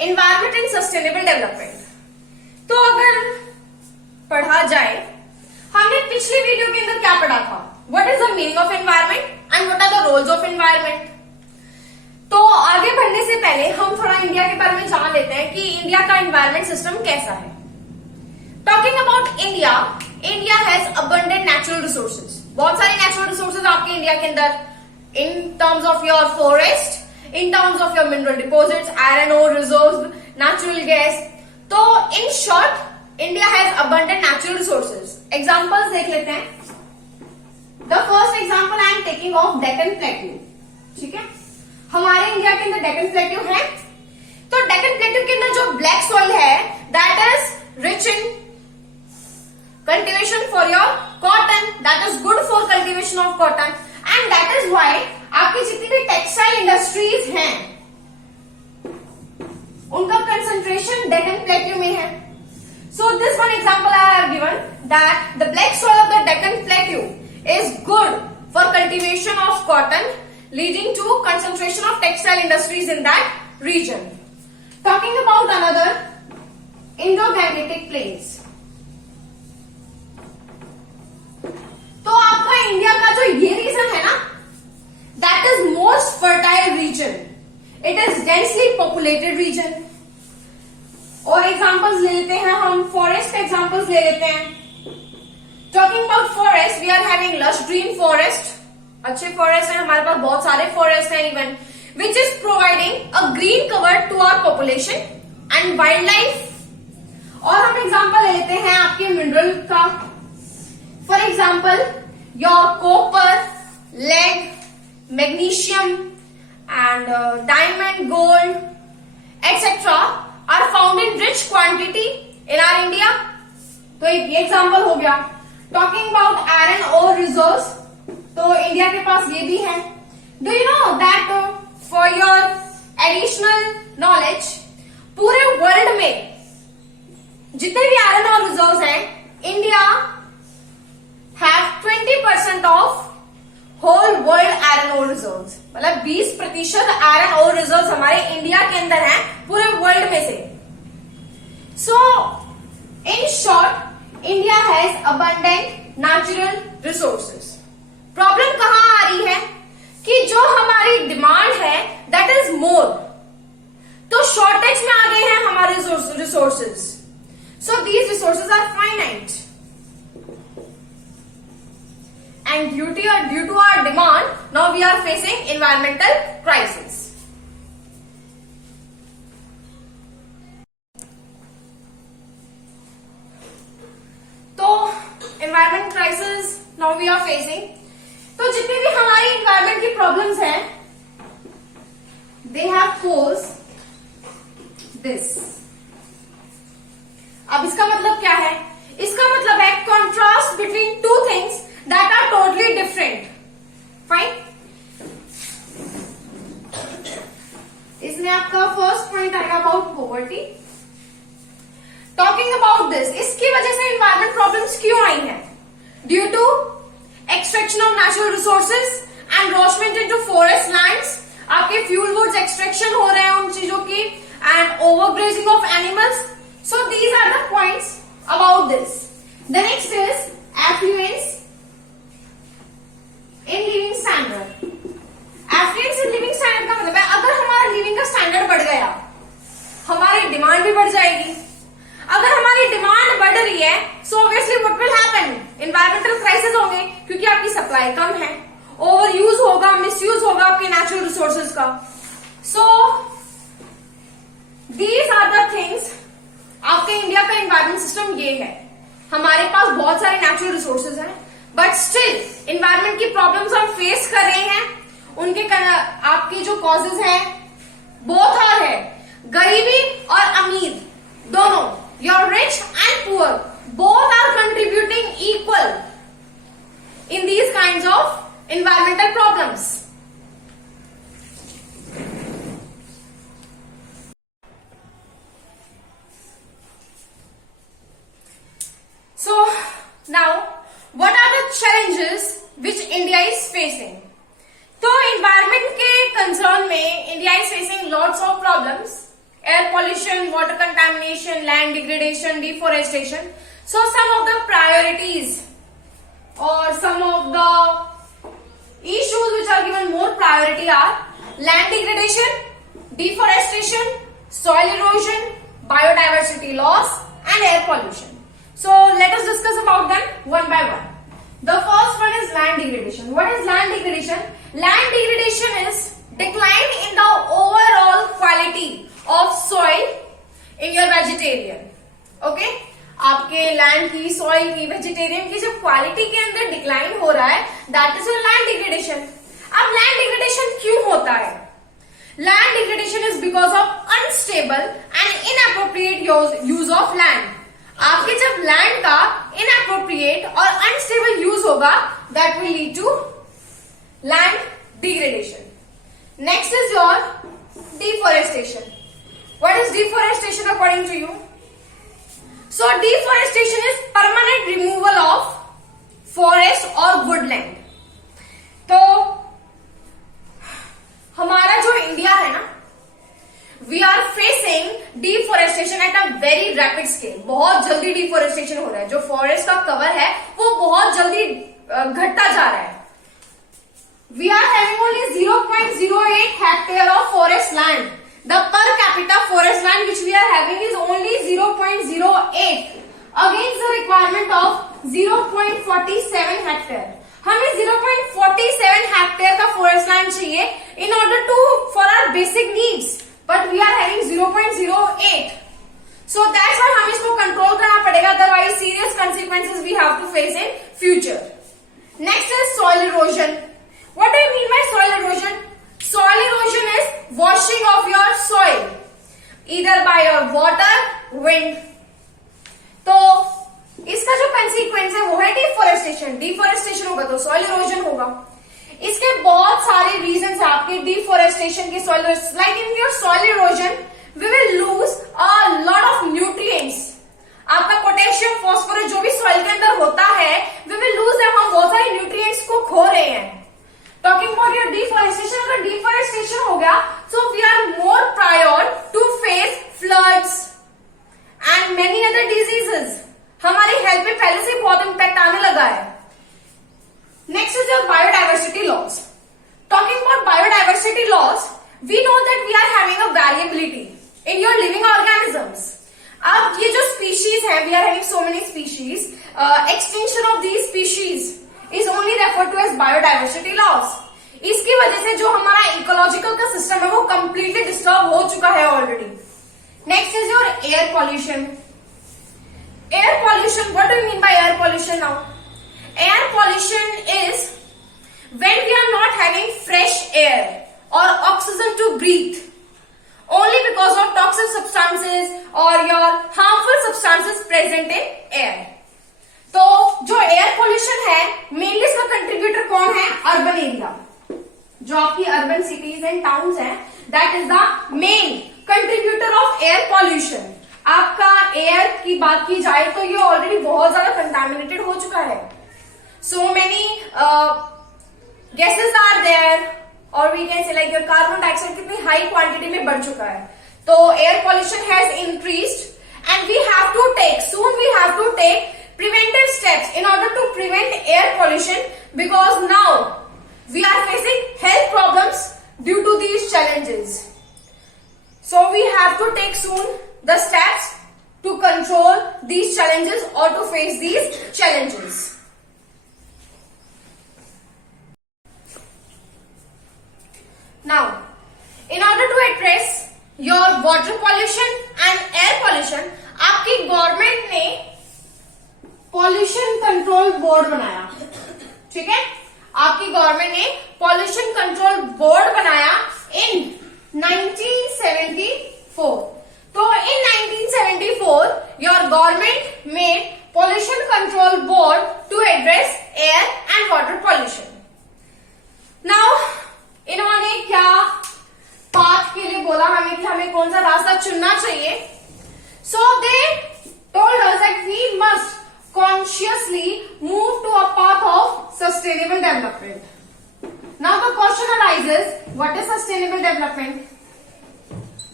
Environment and sustainable development. तो अगर पढ़ा जाए, हमने पिछली वीडियो के अंदर क्या पढ़ा था? What is the meaning of environment and what are the roles of environment. तो आगे बढ़ने से पहले हम थोड़ा इंडिया के बारे में जान लेते हैं कि इंडिया का एनवायरमेंट सिस्टम कैसा है। Talking about India, India has abundant natural resources. बहुत सारे नेचुरल रिसोर्सेज आपके इंडिया के अंदर, in terms of your forest, in terms of your mineral deposits, iron ore reserves, natural gas. तो in short, India has abundant natural resources. Examples देख लेते हैं. The first example I am taking of Deccan Plateau. ठीक है, हमारे India के अंदर डेक्कन प्लेट्यू है। तो डेक्कन प्लेट्यू के अंदर जो ब्लैक सॉइल है, that is rich in cultivation for your cotton, that is good for cultivation of cotton, and that is why आपकी जितनी भी टेक्सटाइल इंडस्ट्रीज हैं उनका कंसंट्रेशन डेक्कन प्लेट्यू में है। So this one example I have given that the black soil of the Deccan plateau is good for cultivation of cotton, leading to concentration of textile industries in that region. Talking about another, Indo-Gangetic plains. तो आपका इंडिया का जो ये रीजन है ना, that is most fertile region, it is densely populated region। और examples ले लेते हैं हम, फॉरेस्ट एग्जांपल्स ले लेते हैं। Talking about forest, we are having lush green forest, अच्छे फॉरेस्ट हैं हमारे पास, बहुत सारे फॉरेस्ट हैं even, which is providing a green cover to our population and wildlife. और हम एग्जांपल ले लेते हैं आपके मिनरल का। For example your copper, lead, magnesium and diamond, gold, etc. are found in rich quantity in our India. तो एक ये एग्जाम्पल हो गया। Talking about iron ore reserves, तो इंडिया के पास ये भी है। Do you know that, for your additional knowledge, पूरे वर्ल्ड में जितने भी आयरन और रिजर्व्स हैं, India have 20% of whole world iron ore reserves. मतलब 20% आयरन ओर रिजर्व्स हमारे इंडिया के अंदर हैं पूरे वर्ल्ड में से। So in short, India has abundant natural resources. Problem कहां आ रही है कि जो हमारी डिमांड है दैट इज मोर, तो शॉर्टेज में आ गए हैं हमारे resources. So these resources are finite and due to our demand, now we are facing environmental crisis. तो environment crisis now we are facing, तो जितनी भी हमारी environment की problems हैं, they have caused this। अब इसका मतलब क्या है? इसका मतलब है contrast between two things that are totally different. Fine? इसमें आपका फर्स्ट पॉइंट आएगा about poverty. Talking about this, इसकी वजह से एनवायरमेंट प्रॉब्लम्स क्यों आई हैं? Due to extraction of natural resources and encroachment into forest lands. आपके फ्यूल वुड्स एक्सट्रैक्शन हो रहे हैं उन चीजों की, and overgrazing of animals. So these are the points about this. The next is affluence in living standard. Affluence in living standard का मतलब है, अगर हमारा लिविंग का स्टैंडर्ड बढ़ गया, हमारी डिमांड भी बढ़ जाएगी। अगर हमारी डिमांड बढ़ रही है, so obviously what will happen, environmental crisis होंगे, क्योंकि आपकी सप्लाई कम है, ओवर यूज होगा, मिस यूज होगा आपके नेचुरल रिसोर्सेज का। So these are the things. आपके इंडिया का एनवायरमेंट सिस्टम ये है, हमारे पास बहुत सारे नेचुरल रिसोर्सेज हैं, बट स्टिल एनवायरमेंट की प्रॉब्लम्स हम फेस कर रहे हैं। उनके आपके जो कॉजेज हैं, बोथ आर है, गरीबी और अमीर दोनों, your rich and poor, both are contributing equal in these kinds of environmental problems. So now what are the challenges which India is facing? तो environment के concern में India is facing lots of problems air pollution, water contamination, land degradation, deforestation. So some of the priorities or some of the issues which are given more priority are land degradation, deforestation, soil erosion, biodiversity loss, and air pollution. So let us discuss about them one by one. The first one is land degradation. What is land degradation? Land degradation is decline in the overall quality of soil in your vegetarian. Okay? आपके land की, soil की, vegetarian की जब quality के अंदर decline हो रहा है, that is your land degradation. अब लैंड डिग्रेडेशन क्यों होता है? Land degradation is because of unstable and inappropriate use of land. आपके जब लैंड का इनएप्रोप्रिएट और अनस्टेबल यूज होगा, that will lead to land degradation. Next is your deforestation. What is deforestation according to you? So deforestation is permanent removal of forest or woodland. तो हमारा जो इंडिया है ना, we are facing deforestation at a very rapid scale. बहुत जल्दी डिफोरेस्टेशन हो रहा है. जो फॉरेस्ट का कवर है वो बहुत जल्दी घटता जा रहा है. We are having only 0.08 hectare of forest land. The per capita forest land which we are having is only 0.08 against the requirement of 0.47 hectare. हमें 0.47 hectare का forest land चाहिए in order to for our basic needs, but we are having 0.08. So that's why हमें इसको control करना पड़ेगा, otherwise serious consequences we have to face in future. Next is soil erosion. What do you mean by soil erosion? Soil erosion is washing of your soil either by your water, wind. तो इसका जो consequence है वो है deforestation. Deforestation होगा तो soil erosion होगा. इसके बहुत सारे reasons हैं आपके deforestation के soil erosion. Like in your soil erosion, we will lose a lot of nutrients. आपका पोटेशियम, फॉस्फोरस जो भी soil के अंदर होता है, we will lose them. हम बहुत सारे nutrients को खो रहे हैं. Talking about your deforestation, अगर deforestation हो गया, so we are more prior to face floods and many other diseases. हमारी हेल्थ पे पहले से बहुत इम्पैक्ट आने लगा है. Next is your biodiversity loss. Talking about biodiversity loss, we know that we are having a variability in your living organisms. अब ये जो species है, we are having so many species. Extinction of these species is only referred to as biodiversity loss. इसकी वजह से जो हमारा इकोलॉजिकल का सिस्टम है वो कंप्लीटली डिस्टर्ब हो चुका है already. Next is your air pollution. Air pollution, what do you mean by air pollution now? Air pollution is when we are not having fresh air और oxygen to breathe only because of toxic substances or your harmful substances present in air. तो जो air pollution है, मेनली इसका कंट्रीब्यूटर कौन है? Urban area. जो आपकी urban cities and towns हैं, that is the main contributor of air pollution. आपका एयर की बात की जाए तो ये ऑलरेडी बहुत ज्यादा कंटामिनेटेड हो चुका है. So many gases are there, और we can say like your carbon dioxide कितनी हाई क्वांटिटी में बढ़ चुका है. तो air pollution has increased and we have to take, soon we have to take preventive steps in order to prevent air pollution, because now we are facing health problems due to these challenges. So we have to take soon the steps to control these challenges or to face these challenges. Now, in order to address your water pollution and air pollution, आपकी गवर्नमेंट ने pollution control board बनाया. ठीक है, आपकी गवर्नमेंट ने pollution control board बनाया in 1974. तो in 1974 your government made pollution control board to address air and water pollution. Now इन्होंने क्या पाथ के लिए बोला हमें कि हमें कौन सा रास्ता चुनना चाहिए. So they told us that we must consciously move to a path of sustainable development. Now the question arises, what is sustainable development?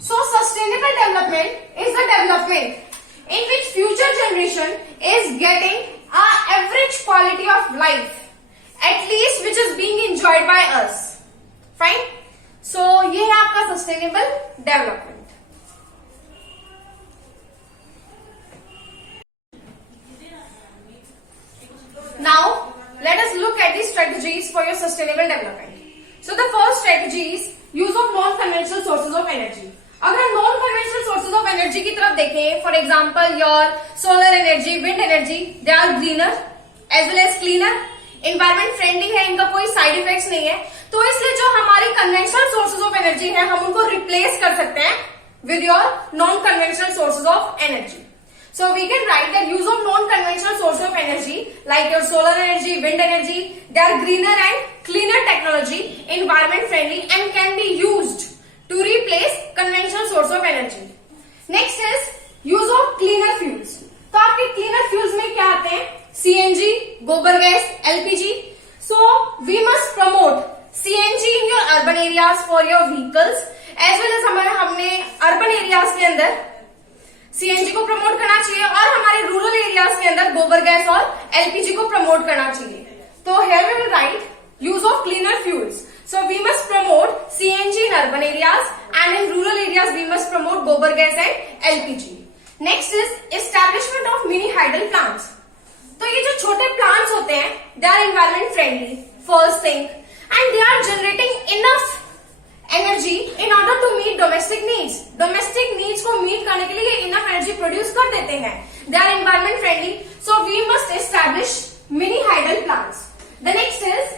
So sustainable development is the development in which future generation is getting a average quality of life, at least which is being enjoyed by us. Fine. So ये है आपका sustainable development. Now let us look at the strategies for your sustainable development. So the first strategy is use of non-conventional sources of energy. अगर हम non conventional sources of energy की तरफ देखें, for example your solar energy, wind energy, they are greener as well as cleaner, environment friendly है, इनका कोई side effects नहीं है, तो इसलिए जो हमारी कन्वेंशनल सोर्सेज ऑफ एनर्जी है हम उनको रिप्लेस कर सकते हैं with your non conventional sources of energy. So we can write that use of non-conventional sources of energy like your solar energy, wind energy, they are greener and cleaner technology, environment friendly and can be used to replace conventional source of energy. Next is use of cleaner fuels. तो आपके cleaner fuels में क्या आते हैं? CNG, गोबर gas, LPG. So we must promote CNG in your urban areas for your vehicles as well as हमने urban areas के अंदर सीएनजी को प्रमोट करना चाहिए और हमारे रूरल एरियाज के अंदर गोबर गैस और एलपीजी को प्रमोट करना चाहिए. तो here we will write use of cleaner fuels. So we must promote CNG in urban areas and in rural areas we must promote gobar gas and LPG. Next is establishment of mini hydel plants. तो ये जो छोटे plants होते हैं they are environment friendly first thing and they are generating enough energy in order to meet domestic needs. Domestic needs को मीट करने के लिए इनफ एनर्जी प्रोड्यूस कर देते हैं. They are environment friendly, so we must establish mini hydel plants. The next is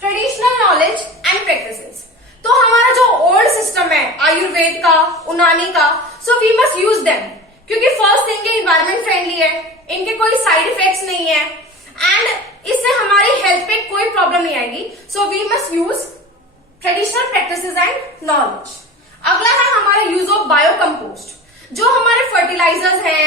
traditional knowledge and practices. तो हमारा जो ओल्ड सिस्टम है आयुर्वेद का, उनानी का, so we must use them क्योंकि फर्स्ट थिंग ये एनवायरमेंट फ्रेंडली है, इनके कोई साइड इफेक्ट्स नहीं है एंड इससे हमारी हेल्थ पे कोई प्रॉब्लम नहीं आएगी. So we must use traditional practices and knowledge. अगला है हमारा यूज ऑफ बायो कंपोस्ट. जो हमारे फर्टिलाइजर्स हैं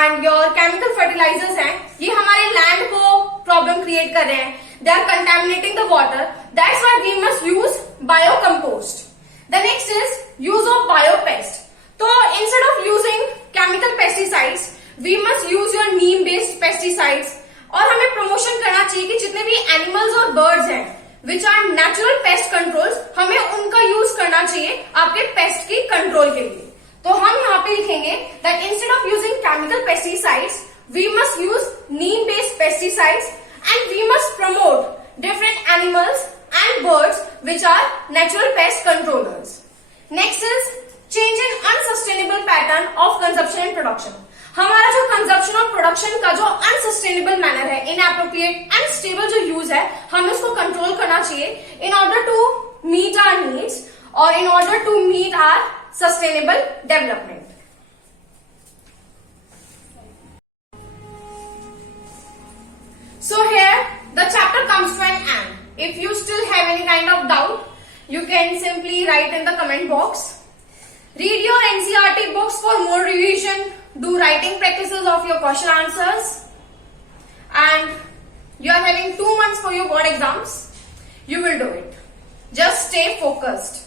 एंड योर केमिकल फर्टिलाइजर्स हैं ये हमारे लैंड को प्रॉब्लम क्रिएट कर रहे हैं. They are contaminating the water, that's why we must use bio compost. The next is use of bio pest. तो instead of using chemical pesticides we must use your neem based pesticides. और हमें प्रमोशन करना चाहिए कि जितने भी एनिमल्स और बर्ड्स हैं which are natural pest controls हमें उनका यूज करना चाहिए आपके पेस्ट की कंट्रोल के लिए. तो हम यहाँ पे लिखेंगे that instead of using chemical pesticides we must use neem based pesticides and we must promote different animals and birds which are natural pest controllers. Next is change in unsustainable pattern of consumption and production. हमारा जो consumption और production का जो unsustainable manner है, inappropriate unstable जो use है, हमें उसको कंट्रोल करना चाहिए in order to meet our needs और in order to meet our sustainable development. So here the chapter comes to an end. If you still have any kind of doubt, you can simply write in the comment box. Read your NCERT books for more revision. Do writing practices of your question answers. And you are having 2 months for your board exams. You will do it. Just stay focused.